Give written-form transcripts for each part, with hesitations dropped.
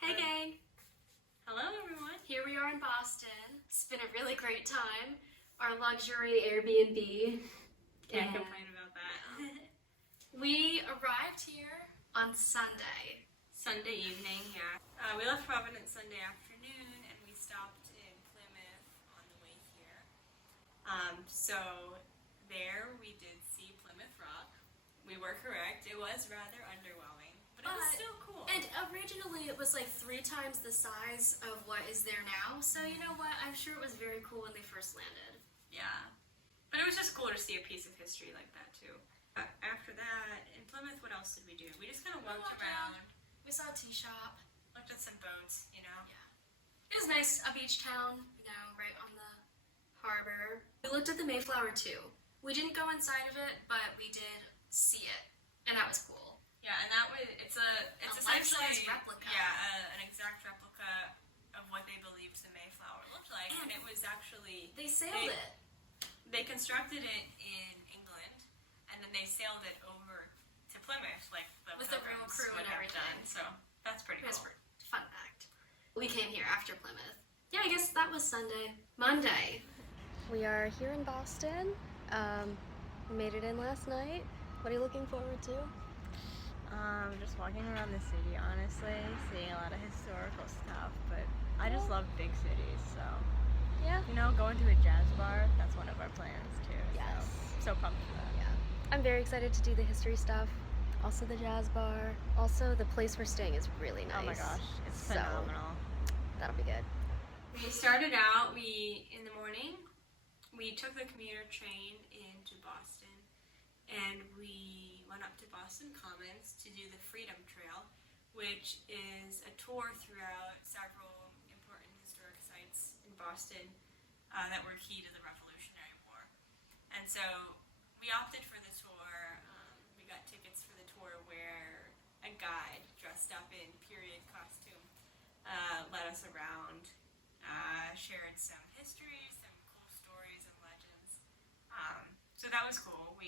Hey gang! Hello everyone! Here we are in Boston. It's been a really great time. Our luxury Airbnb. Can't complain about that. We arrived here on Sunday. Sunday evening, yeah. We left Providence Sunday afternoon and we stopped in Plymouth on the way here. So there we did see Plymouth Rock. We were correct. It was rather underwhelming, but it was still cool. And originally it was like 3 times the size of what is there now. So you know what? I'm sure it was very cool when they first landed. Yeah. But it was just cool to see a piece of history like that too. After that, in Plymouth, what else did we do? We just kind of walked around. We saw a tea shop. Looked at some boats, you know. Yeah. It was nice, a beach town, you know, right on the harbor. We looked at the Mayflower too. We didn't go inside of it, but we did see it, and that was cool. Yeah, and that was, it's essentially life-size replica. Yeah, an exact replica of what they believed the Mayflower looked like, and it was actually... They sailed it. They constructed it in England, and then they sailed it over to Plymouth, like with the real crew and everything. So that's pretty cool. Fun fact. We came here after Plymouth. Yeah, I guess that was Sunday. Monday. We are here in Boston. We made it in last night. What are you looking forward to? Just walking around the city, honestly, seeing a lot of historical stuff, but I just love big cities, so. Yeah. You know, going to a jazz bar, that's one of our plans too. Yes. So pumped for that. Yeah. I'm very excited to do the history stuff. Also the jazz bar. Also the place we're staying is really nice. Oh my gosh, it's phenomenal. That'll be good. We started out, in the morning, we took the commuter train into Boston, and we went up to Boston Commons to do the Freedom Trail, which is a tour throughout several important historic sites in Boston that were key to the Revolutionary War. And so we opted for the tour. We got tickets for the tour where a guide dressed up in period costume led us around, shared some history, some cool stories and legends. So that was cool.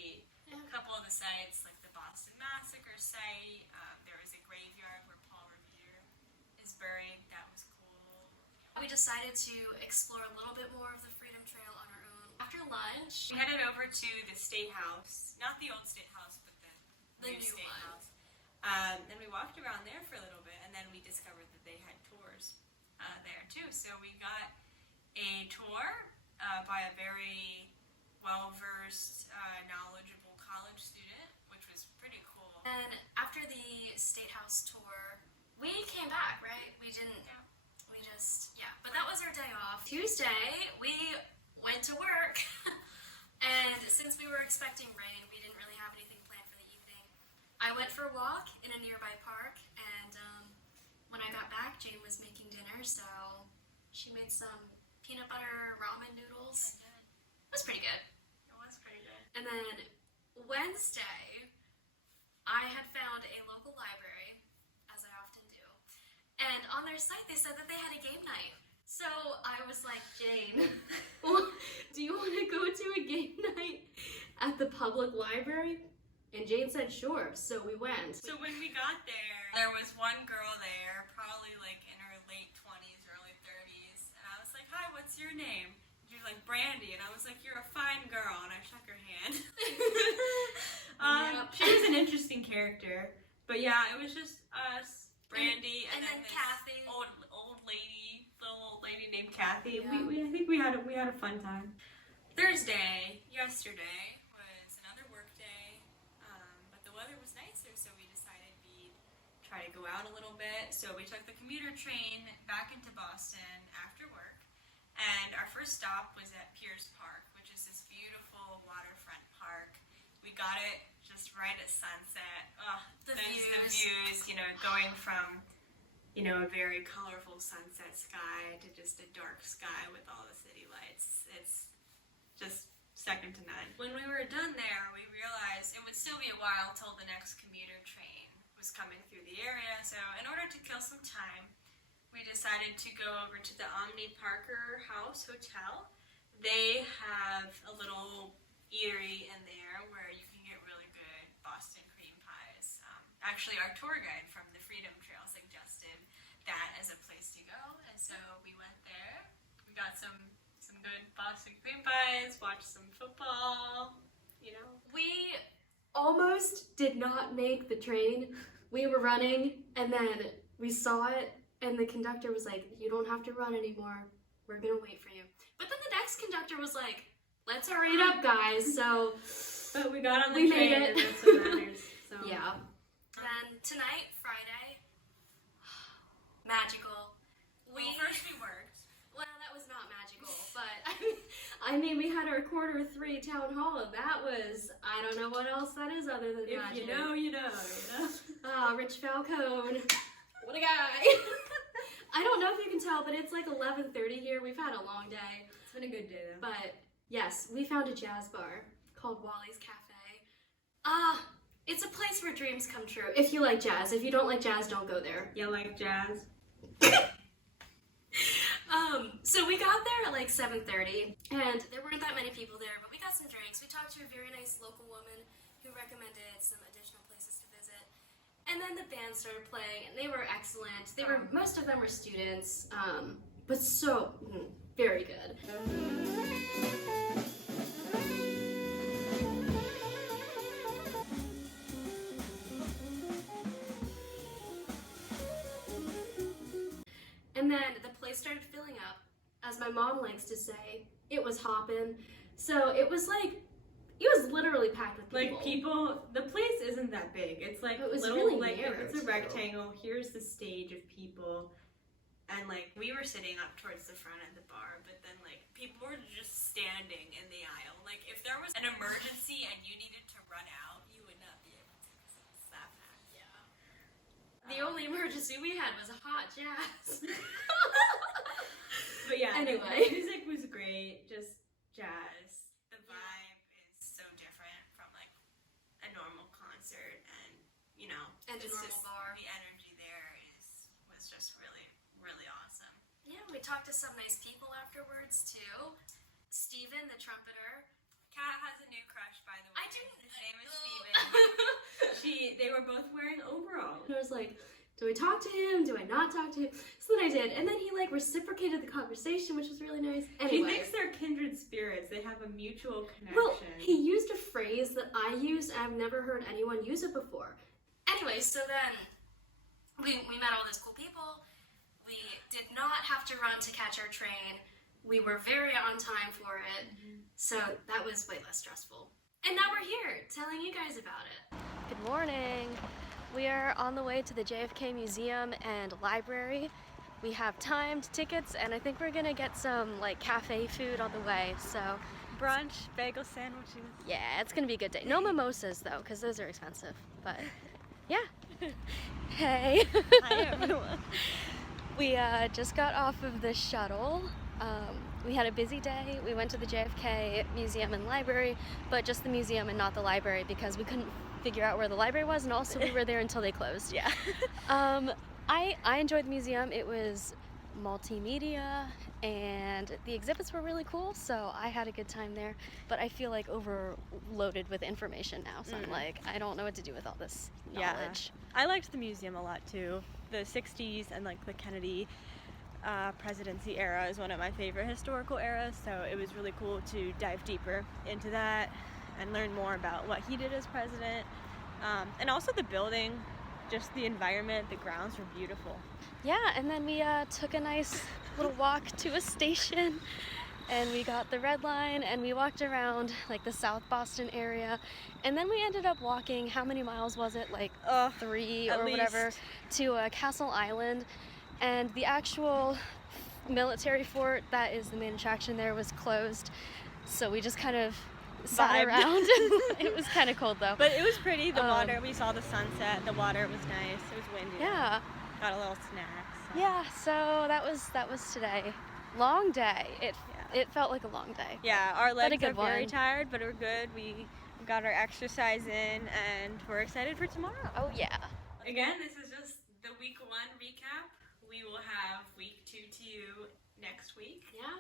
A couple of the sites, like the Boston Massacre site, there was a graveyard where Revere is buried. That was cool. We decided to explore a little bit more of the Freedom Trail on our own. After lunch, We headed over to the State House, not the old State House, but the new State one. House. And we walked around there for a little bit, and then we discovered that they had tours there too. So we got a tour by a very well-versed, knowledgeable college student, which was pretty cool. and after the State House tour, we came back, right? We didn't, but that was our day off. Tuesday, we went to work, and since we were expecting rain, we didn't really have anything planned for the evening. I went for a walk in a nearby park, and when I got back, Jane was making dinner, so she made some peanut butter ramen noodles. It was pretty good. It was pretty good. And then Wednesday, I had found a local library, as I often do, and on their site they said that they had a game night. So I was like, Jane, do you want to go to a game night at the public library? And Jane said sure, so we went. So when we got there was one girl there, probably like in her late 20s, early 30s, and I was like, hi, what's your name? She was like, Brandy, and I was like, you're a fine girl, and I shook her hand. She was an interesting character, but yeah, it was just us, Brandy, and then this Kathy, little old lady named Kathy. Yeah. I think we had a fun time. Thursday, yesterday, was another work day, but the weather was nicer, so we decided we'd try to go out a little bit. So we took the commuter train back into Boston after work, and our first stop was at Piers Park, which is this beautiful waterfront park. We got it just right at sunset. The views, you know, going from, you know, a very colorful sunset sky to just a dark sky with all the city lights. It's just second to none. When we were done there, we realized it would still be a while till the next commuter train was coming through the area. So in order to kill some time, we decided to go over to the Omni Parker House Hotel. They have a little eatery in there where you can get really good Boston cream pies. Actually, our tour guide from the Freedom Trail suggested that as a place to go, and so we went there. We got some good Boston cream pies, watched some football, you know. We almost did not make the train. We were running, and then we saw it, and the conductor was like, "You don't have to run anymore. We're gonna wait for you." But then the next conductor was like, "Let's hurry it up, guys." So, but we got on the we train, made it. and that's what matters. So. Yeah. Then tonight, Friday, magical. First we worked. Well, that was not magical, but I mean, we had our Q3 town hall, and that was, I don't know what else that is other than If magic. you know, you know. Rich Falcone. What a guy. I don't know if you can tell, but it's like 11:30 here. We've had a long day. It's been a good day, though. But, yes, we found a jazz bar called Wally's Cafe. It's a place where dreams come true. If you like jazz. If you don't like jazz, don't go there. You like jazz? So we got there at like 7:30, and there weren't that many people there, but we got some drinks. We talked to a very nice local woman who recommended some additional places to visit. And then the band started playing, and they were excellent. Most of them were students, but so very good. And then the place started filling up. As my mom likes to say, it was hopping. So it was literally packed with people. Like people, the place isn't that big. It's like It was little, really like narrow, it's a too. rectangle. Here's the stage of people, and like we were sitting up towards the front of the bar, but then like people were just standing in the aisle. Like if there was an emergency and you needed to run out, you would not be able to. 'Cause it's that packed. Yeah. The only emergency we had was a hot jazz. But yeah, Anyway. the music was great. Just jazz. The vibe is so different from like a normal concert, and you know, And a it's normal just, bar. the energy there was just really, really awesome. Yeah, we talked to some nice people afterwards too. Steven, the trumpeter. Kat has a new crush, by the way. I didn't. His name is Steven. They were both wearing overalls. I was like, do I talk to him? Do I not talk to him? So then I did, and then he like reciprocated the conversation, which was really nice. He Anyway. thinks they're kindred spirits. They have a mutual connection. Well, he used a phrase that I used, and I've never heard anyone use it before. Anyway, so then we met all these cool people. We did not have to run to catch our train. We were very on time for it, so that was way less stressful. And now we're here, telling you guys about it. Good morning. We are on the way to the JFK Museum and Library. We have timed tickets, and I think we're gonna get some like cafe food on the way, so Brunch, bagel sandwiches. yeah, it's gonna be a good day. No mimosas though, because those are expensive, but yeah. Hey. Hi everyone. We just got off of the shuttle. We had a busy day. We went to the JFK Museum and Library, but just the museum and not the library because we couldn't figure out where the library was, and also we were there until they closed. Yeah. I enjoyed the museum. It was multimedia and the exhibits were really cool, so I had a good time there, but I feel like overloaded with information now, so I'm like, I don't know what to do with all this knowledge. I liked the museum a lot too. The 60s and like the Kennedy presidency era is one of my favorite historical eras, so it was really cool to dive deeper into that and learn more about what he did as president. And also the building, just the environment, the grounds were beautiful. Yeah, and then we took a nice little walk to a station, and we got the red line, and we walked around like the South Boston area, and then we ended up walking, how many miles was it, like 3 at or whatever, least. to Castle Island, and the actual military fort that is the main attraction there was closed, so we just kind of sat Vibed. around. It was kind of cold though. But it was pretty, the water, we saw the sunset, the water was nice, it was windy. Yeah. Got a little snack. So. Yeah, so that was today. Long day. It felt like a long day. Yeah, our legs good are very one. tired, but we're good. We got our exercise in, and we're excited for tomorrow. Oh yeah. Again, this is just the week 1 recap. We will have week 2 to you next week. Yeah.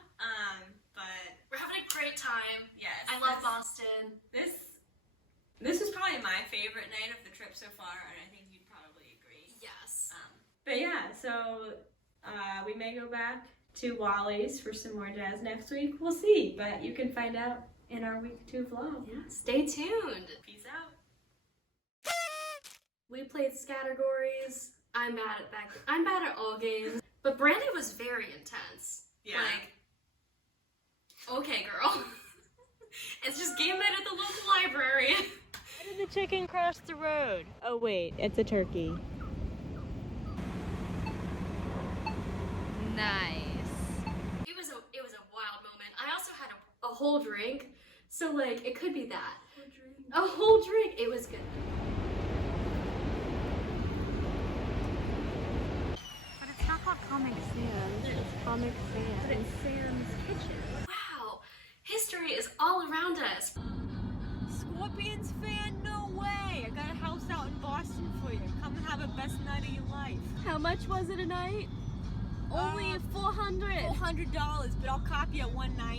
But We're having a great time. yes, I love Boston. This is probably my favorite night of the trip so far, and I think you'd probably agree. Yes. But yeah, so We may go back to Wally's for some more jazz next week. We'll see, but you can find out in our week 2 vlog. Yeah, stay tuned. Peace out. We played categories. I'm bad at all games. But Brandy was very intense. Yeah. Like, okay, girl. It's just game night at the local library. Why did the chicken cross the road? Oh wait, it's a turkey. Nice. It was a wild moment. I also had a whole drink, so like it could be that. A whole drink. It was good. But it's not called Comic Sans, it's Comic Sans. But it's Sam's kitchen. Wow, history is all around us. Scorpions fan? No way! I got a house out in Boston for you. Come and have a best night of your life. How much was it a night? Only $400. $400, but I'll copy at $190.